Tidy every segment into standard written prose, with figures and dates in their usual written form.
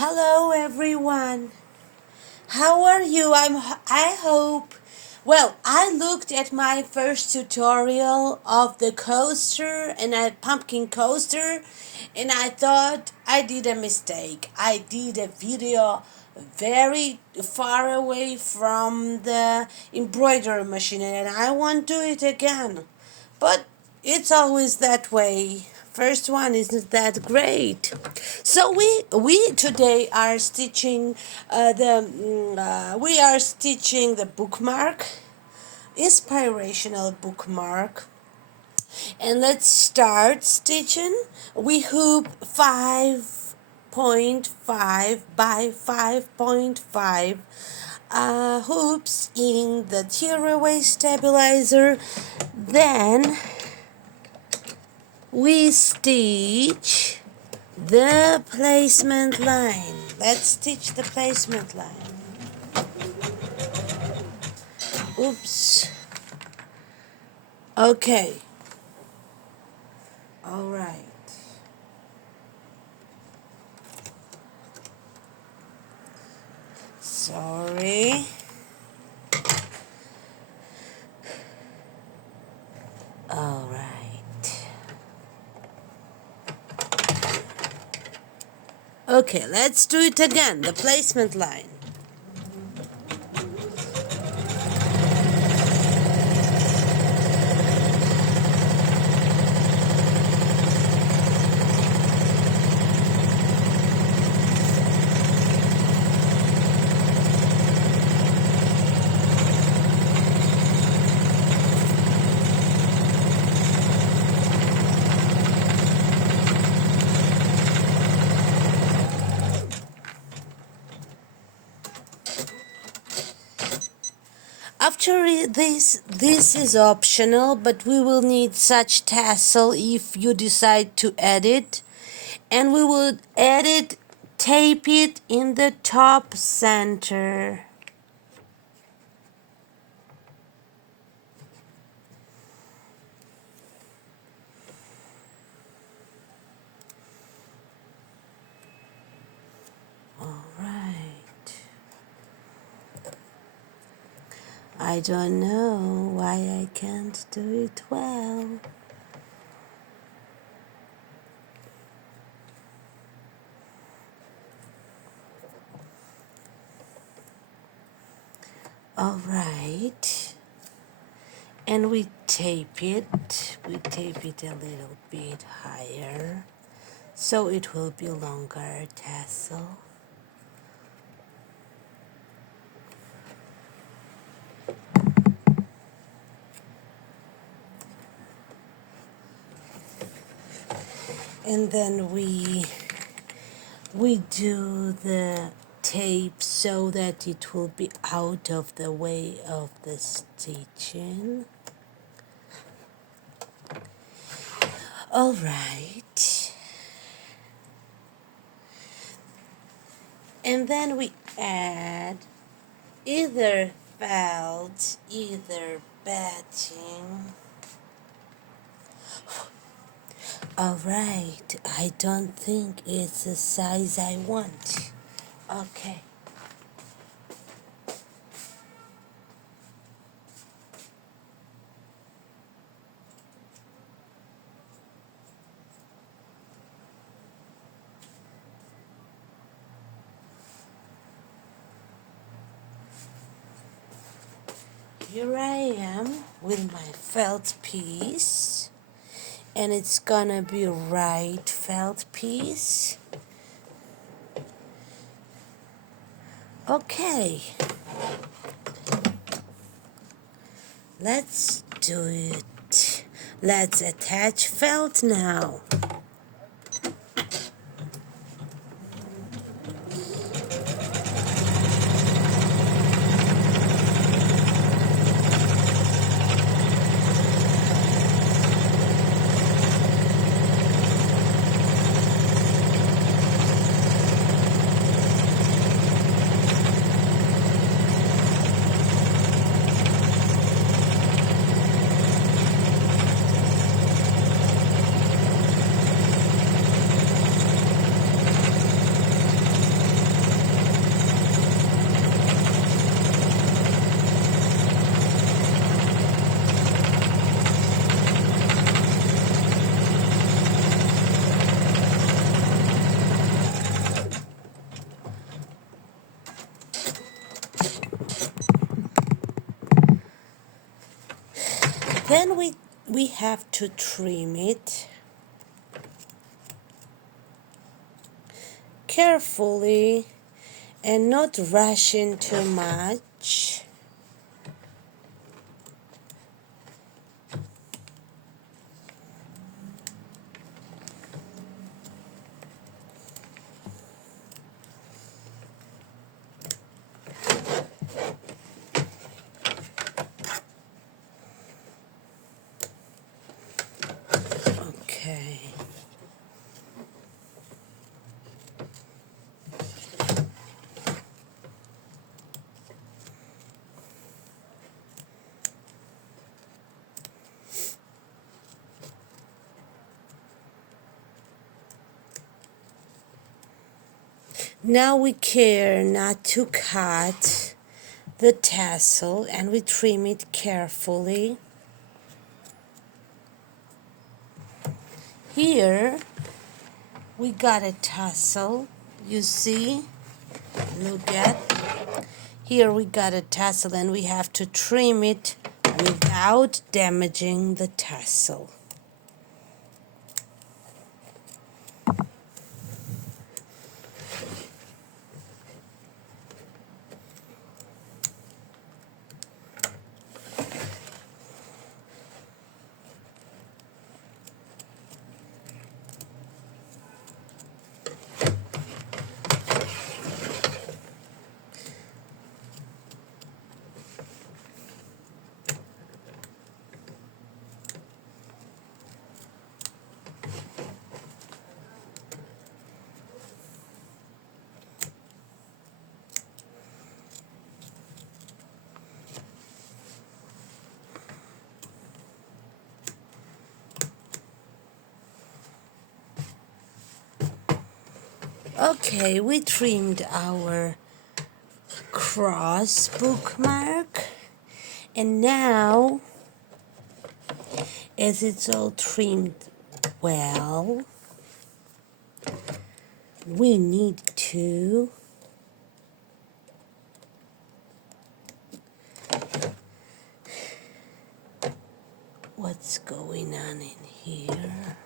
Hello everyone. How are you? I hope. Well, I looked at my first tutorial of the coaster and a pumpkin coaster and I thought I did a mistake. I did a video very far away from the embroidery machine and I won't do it again. But it's always that way. First one isn't that great. So we today are stitching the bookmark, inspirational bookmark, and let's start stitching. We hoop 5.5 by 5.5 hoops in the tearaway stabilizer. Then we stitch the placement line. Let's stitch the placement line. Oops. Okay. All right. Sorry. All right. Okay, let's do it again. The placement line. After this is optional, but we will need such tassel if you decide to add it. And we will add it, tape it in the top center. I don't know why I can't do it well. All right. And we tape it. We tape it a little bit higher so it will be longer tassel. And then we do the tape so that it will be out of the way of the stitching. All right. And then we add either felt, either batting. Alright, I don't think it's the size I want. Okay. Here I am with my felt piece. And it's gonna be a right felt piece. Okay. Let's do it. Let's attach felt now. we have to trim it carefully and not rushing too much. Okay. Now we care not to cut the tassel and we trim it carefully. Here we got a tassel, you see, look at, here we got a tassel and we have to trim it without damaging the tassel. Okay, we trimmed our cross bookmark, and now as it's all trimmed well, we need to what's going on in here?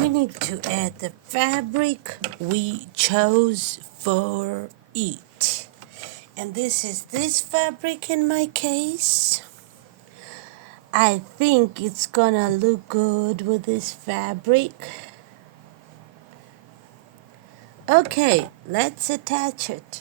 We need to add the fabric we chose for it. And this is this fabric in my case. I think it's gonna look good with this fabric. Okay, let's attach it.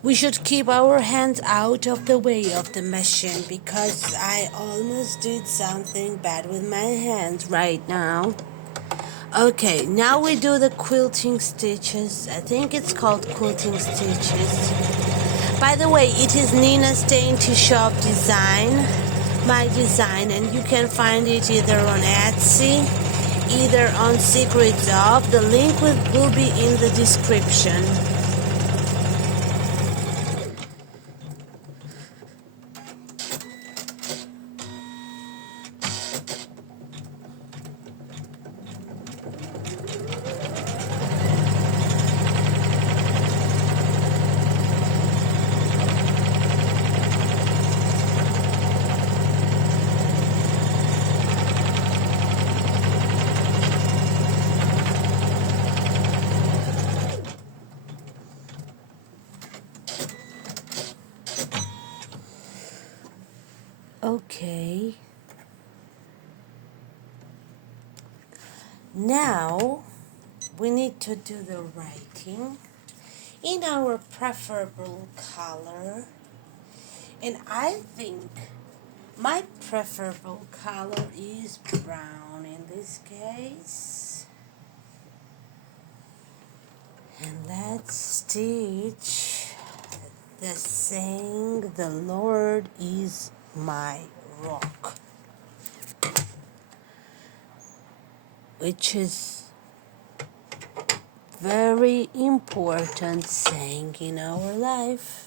We should keep our hands out of the way of the machine because I almost did something bad with my hands right now. Okay, now we do the quilting stitches. I think it's called quilting stitches. By the way, it is Nina's Dainty Shop design, my design, and you can find it either on Etsy, either on Secrets of. The link will be in the description. Okay. Now we need to do the writing in our preferable color. And I think my preferable color is brown in this case. And let's stitch the saying, the Lord is my rock, which is very important saying in our life.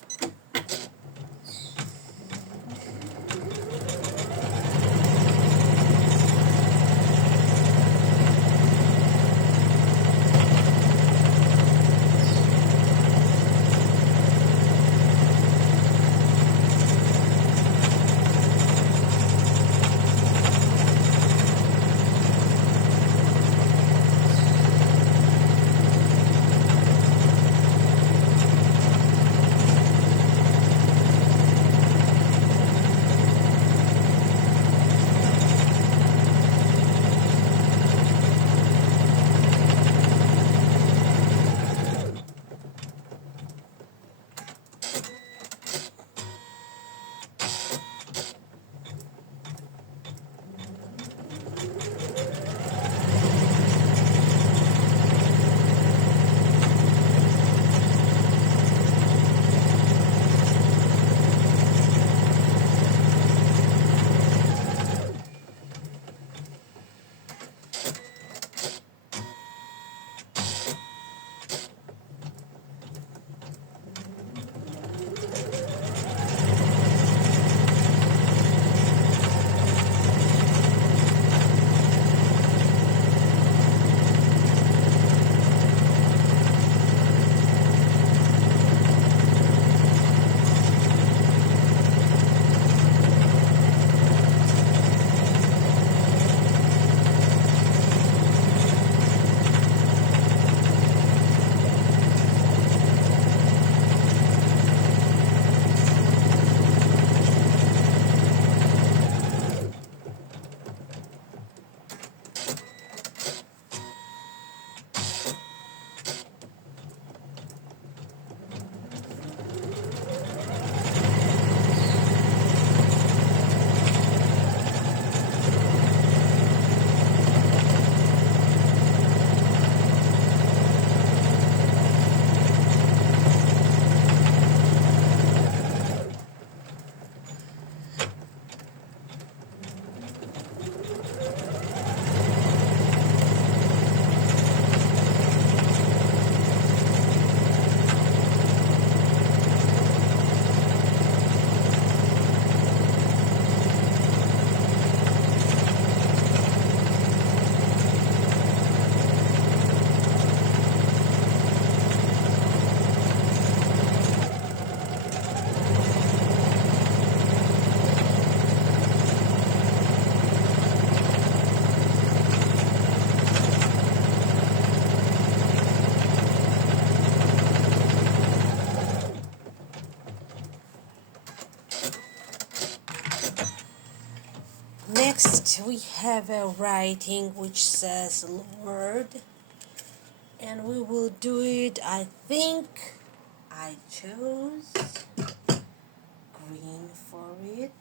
Next, we have a writing which says Lord, and we will do it. I think I chose green for it.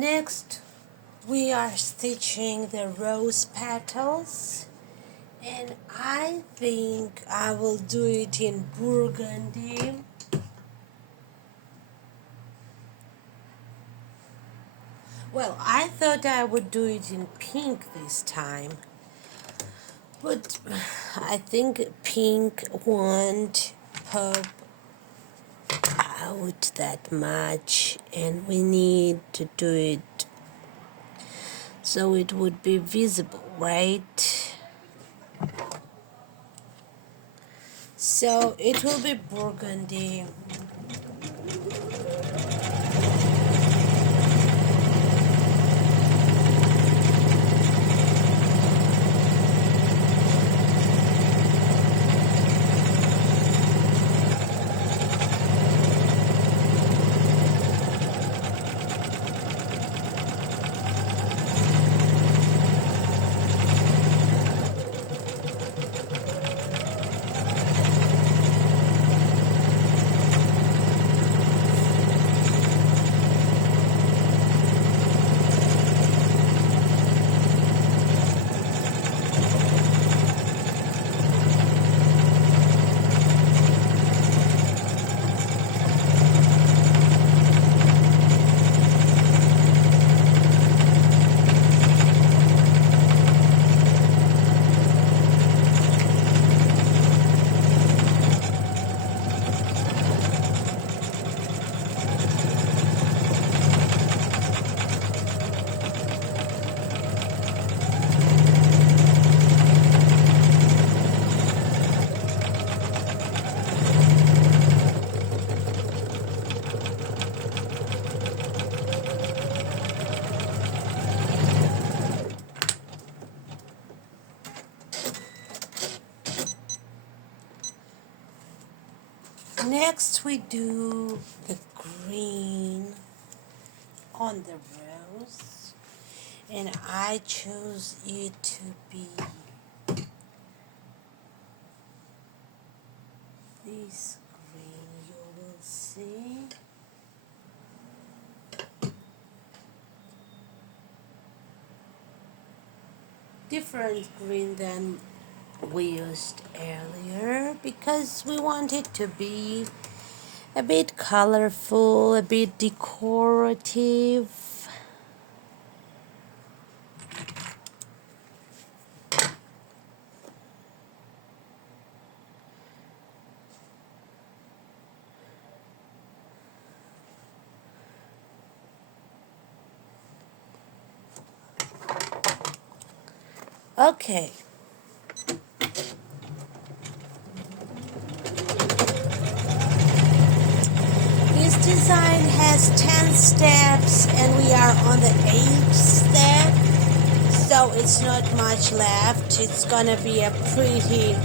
Next, we are stitching the rose petals, and I think I will do it in burgundy. Well, I thought I would do it in pink this time, but I think pink won't pop out that much, and we need to do it so it would be visible, right? So it will be burgundy. Next, we do the green on the rose, and I chose it to be this green. You will see. Different green than we used earlier because we want it to be a bit colorful, a bit decorative. Okay. This design has 10 steps and we are on the 8th step, so it's not much left. It's gonna be a pretty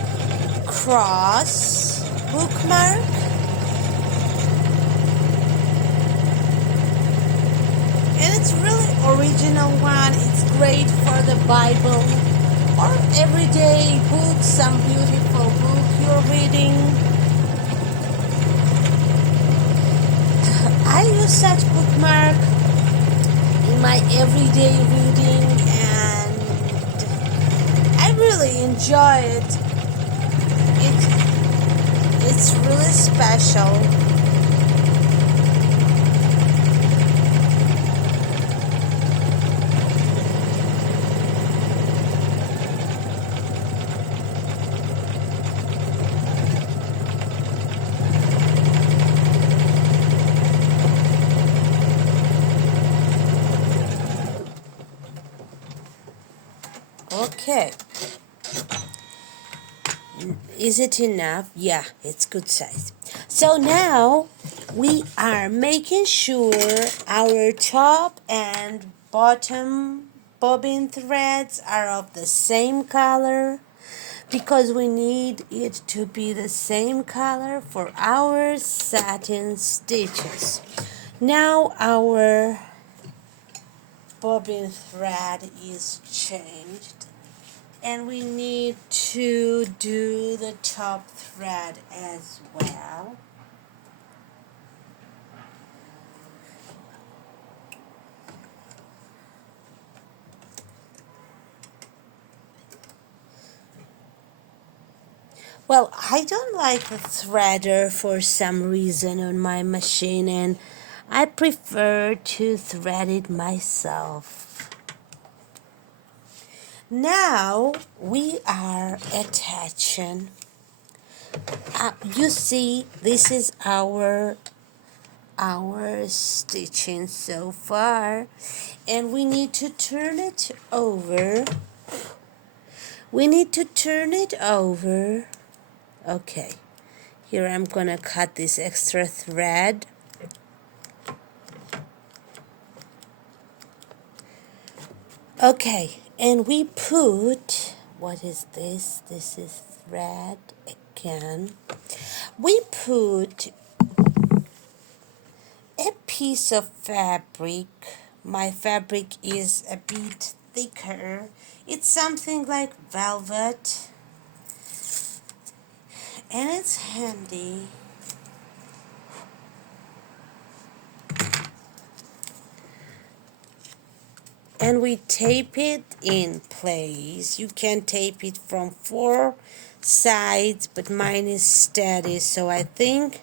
cross bookmark. And it's really original one. It's great for the Bible or everyday book, some beautiful book you're reading. I use such bookmark in my everyday reading and I really enjoy it. It's really special. Okay. Is it enough? Yeah, it's good size. So now we are making sure our top and bottom bobbin threads are of the same color because we need it to be the same color for our satin stitches. Now our bobbin thread is changed and we need to do the top thread as well. Well, I don't like the threader for some reason on my machine, and I prefer to thread it myself. Now we are attaching. You see, this is our stitching so far, and we need to turn it over. We need to turn it over. Okay, here I'm gonna cut this extra thread. Okay, and we put, what is this? This is thread again. We put a piece of fabric. My fabric is a bit thicker. It's something like velvet, and it's handy. And we tape it in place. You can tape it from 4 sides, but mine is steady, so I think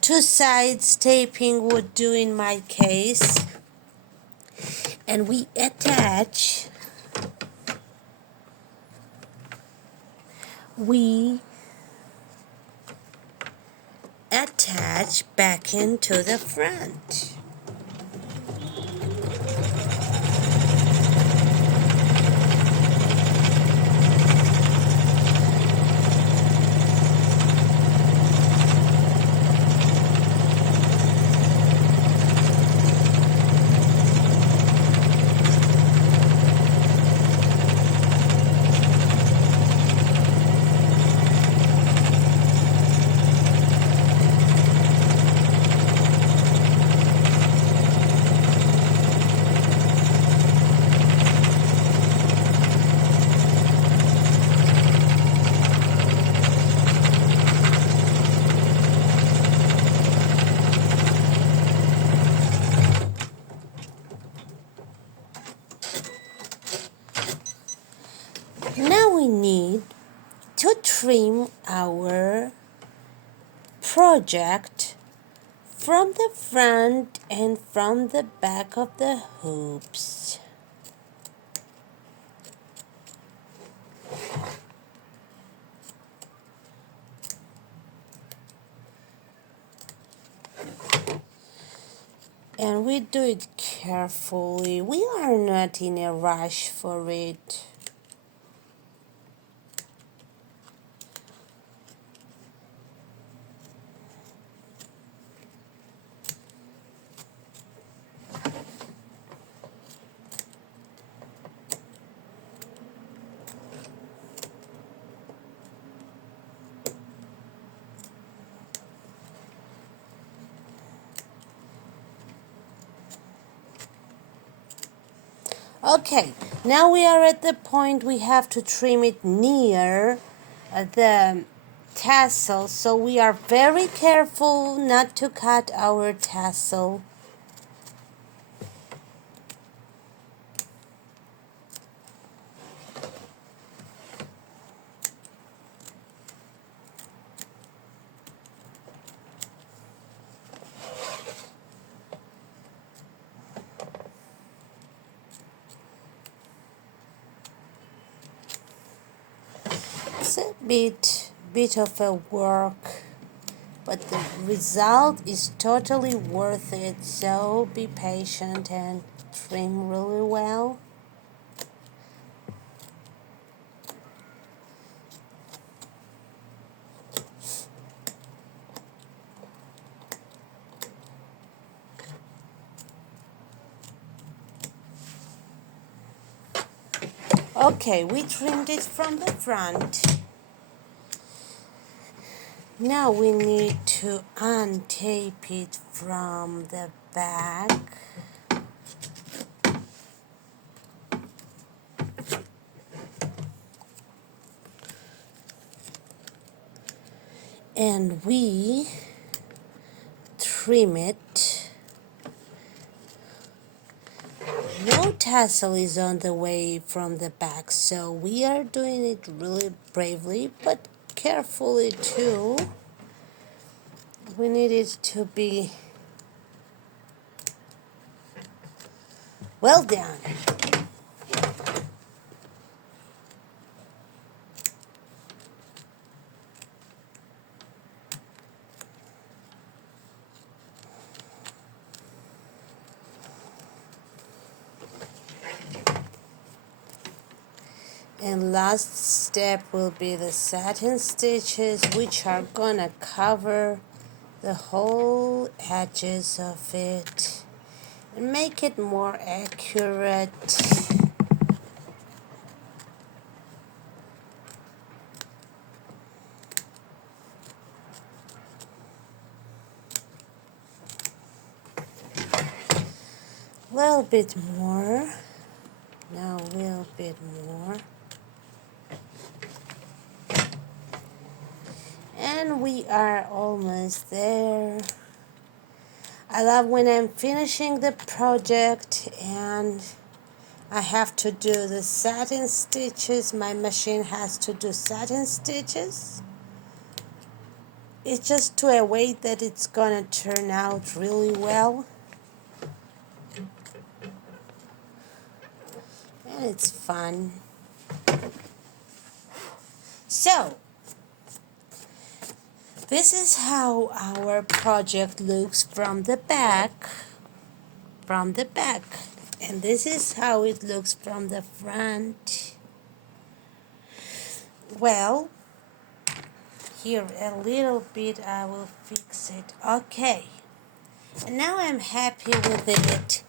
2 sides taping would do in my case. And we attach back into the front. Now we need to trim our project from the front and from the back of the hoops. And we do it carefully. We are not in a rush for it. Okay, now we are at the point we have to trim it near the tassel, so we are very careful not to cut our tassel. It's a bit of a work, but the result is totally worth it, so be patient and trim really well. Okay, we trimmed it from the front. Now we need to untape it from the back. And we trim it. No tassel is on the way from the back, so we are doing it really bravely but carefully too. We need it to be well done. And last step will be the satin stitches, which are gonna cover the whole edges of it and make it more accurate. A little bit more. Now a little bit more. And we are almost there. I love when I'm finishing the project and I have to do the satin stitches. My machine has to do satin stitches. It's just to a way that it's gonna turn out really well. And it's fun. So, this is how our project looks from the back. And this is how it looks from the front. Well, here a little bit, I will fix it. Okay. And now I'm happy with it.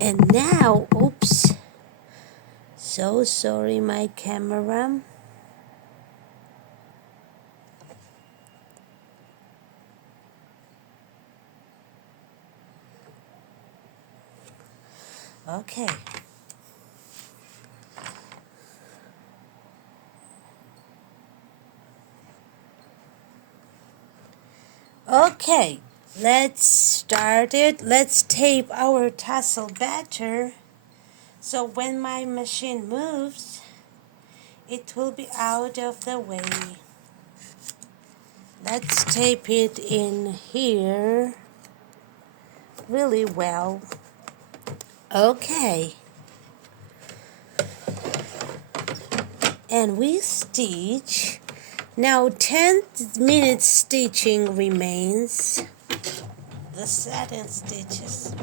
And now, oops. So sorry, my camera. Okay. Okay, let's start it. Let's tape our tassel better so when my machine moves, it will be out of the way. Let's tape it in here really well. Okay. And we stitch. Now 10 minutes stitching remains. The satin stitches.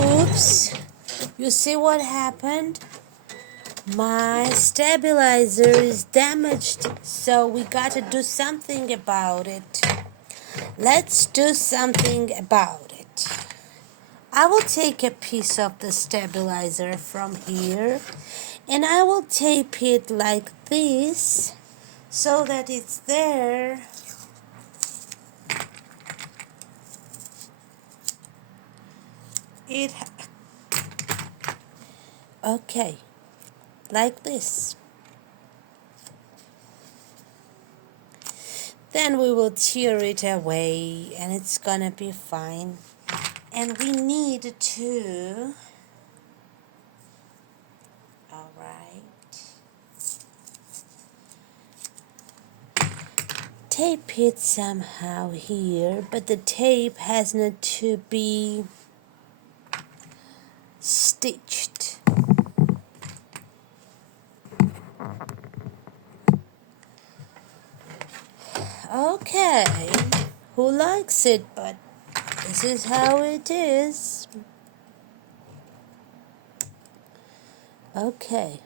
Oops, you see what happened? My stabilizer is damaged, so we gotta do something about it. Let's do something about it. I will take a piece of the stabilizer from here and I will tape it like this so that it's there. Okay, like this. Then we will tear it away and it's gonna be fine. And we need to, alright, tape it somehow here, but the tape has not to be stitched. Okay. who likes it, but this is how it is. Okay.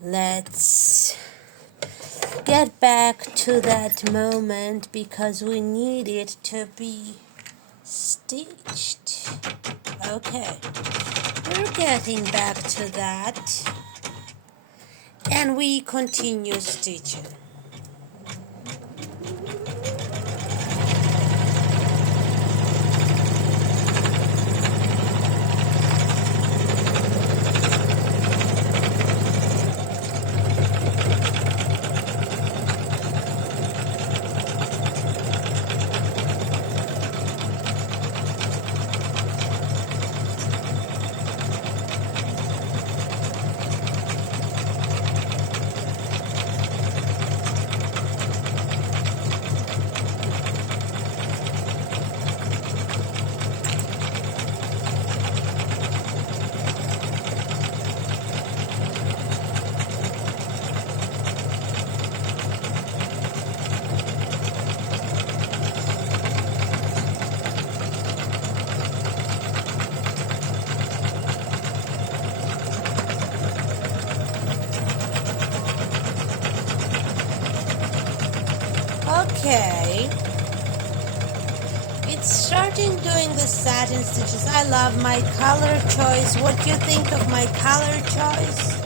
Let's get back to that moment because we need it to be stitched. Okay, we're getting back to that and we continue stitching. Okay, it's starting doing the satin stitches. I love my color choice. What do you think of my color choice?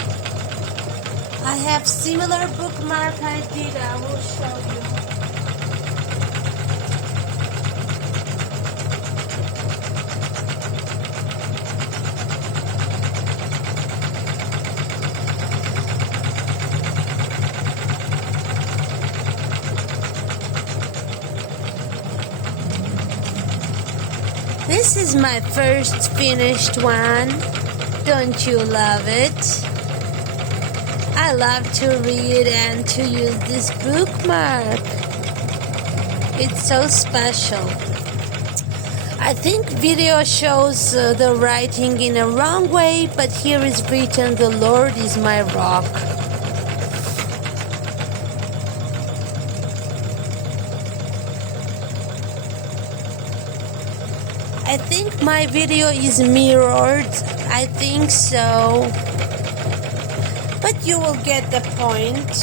I have similar bookmark I did. I will show you. This is my first finished one. Don't you love it? I love to read and to use this bookmark. It's so special. I think video shows the writing in a wrong way, but here is written, "The Lord is my rock." I think my video is mirrored. I think so. But you will get the point.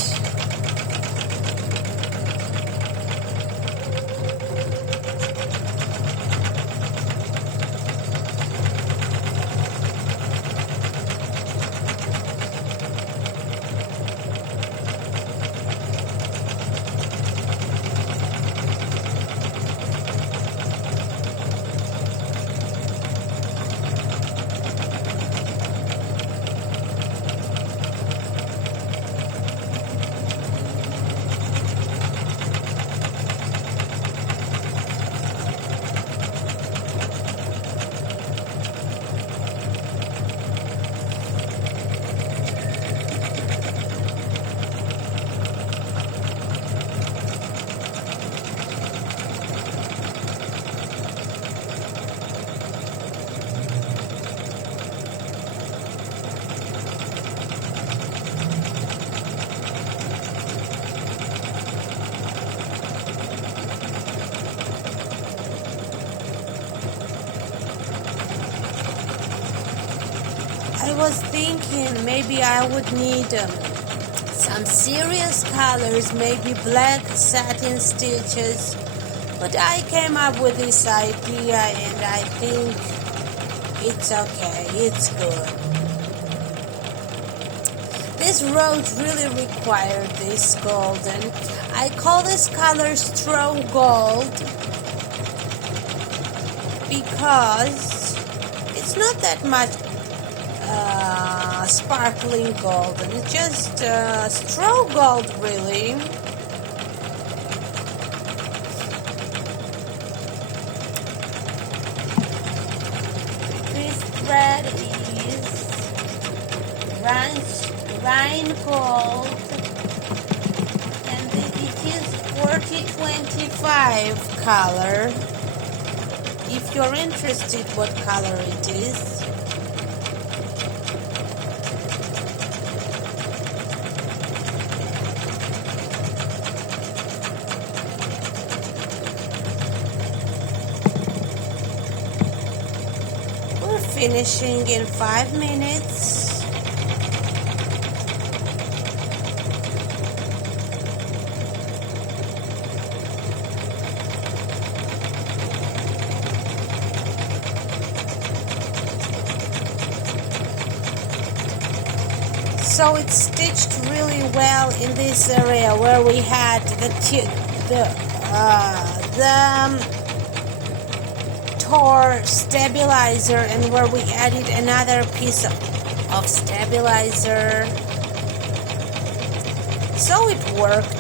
I was thinking maybe I would need some serious colors, maybe black satin stitches, but I came up with this idea and I think it's okay, it's good. This rose really required this golden. I call this color straw gold because it's not that much sparkling golden. It's just straw gold, really. This thread is rhine gold, and it is 4025 color. If you're interested what color it is. finishing in 5 minutes. So it's stitched really well in this area where we had the Tor stabilizer and where we added another piece of stabilizer. So it worked.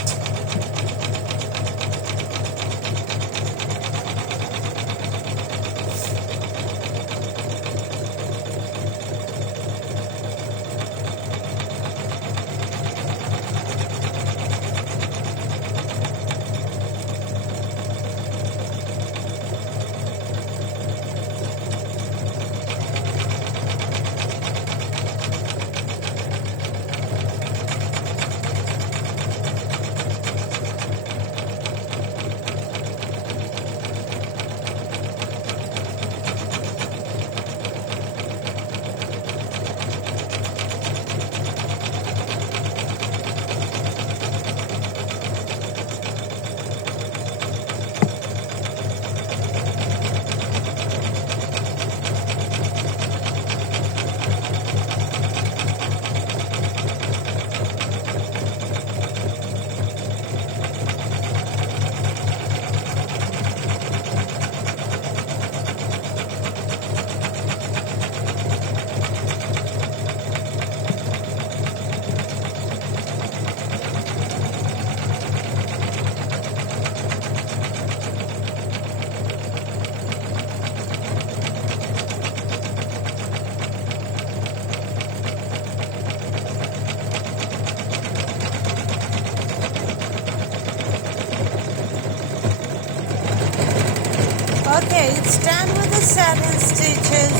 Okay, it's done with the satin stitches,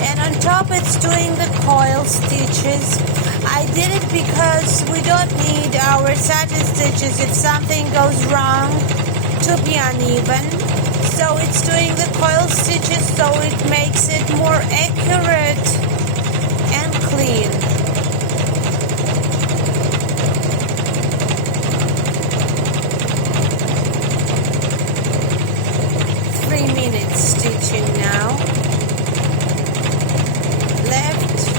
and on top it's doing the coil stitches. I did it because we don't need our satin stitches if something goes wrong to be uneven. So it's doing the coil stitches so it makes it more accurate and clean. Stitching now. Left.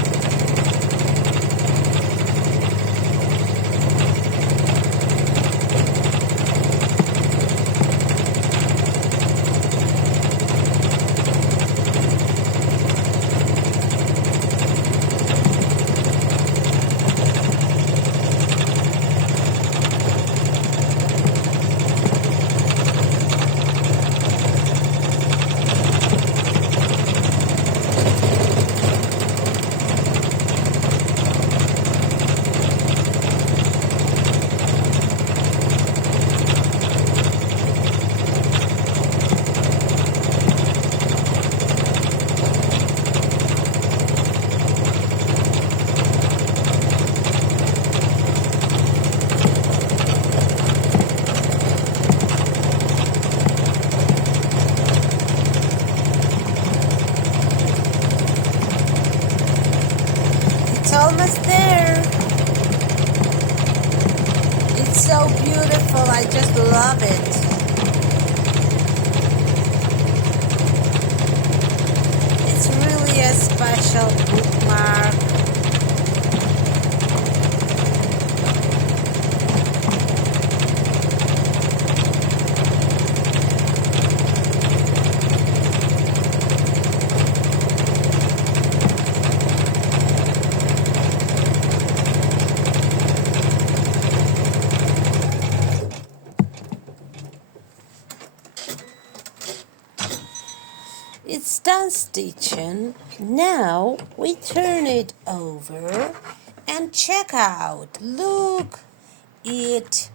Almost there. It's so beautiful. I just love it. It's really a special bookmark. It's done stitching. Now we turn it over and check out. Look it.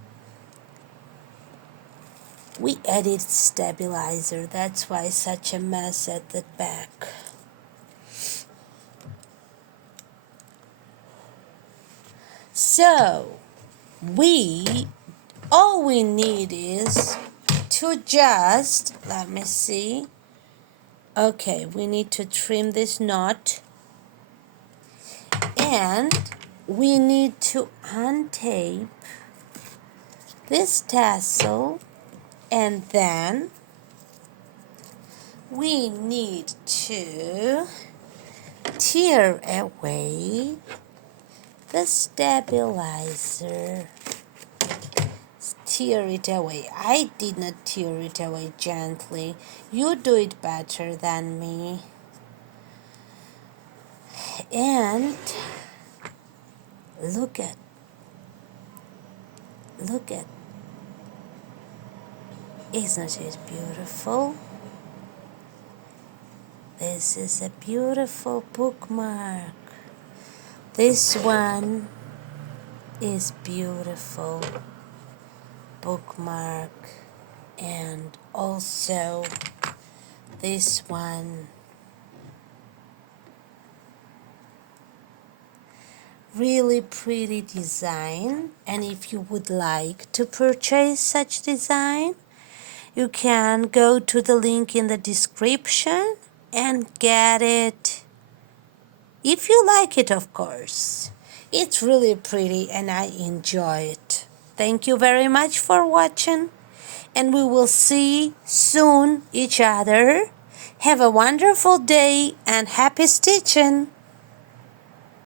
We added stabilizer. That's why such a mess at the back. So all we need is to just, let me see, Okay, we need to trim this knot, and we need to untape this tassel, and then we need to tear away the stabilizer. Tear it away. I did not tear it away gently. You do it better than me. And look at, isn't it beautiful? This is a beautiful bookmark. This one is beautiful bookmark, and also this one. Really pretty design, and if you would like to purchase such design, you can go to the link in the description and get it. If you like it, of course. It's really pretty and I enjoy it. Thank you very much for watching, and we will see soon each other. Have a wonderful day and happy stitching!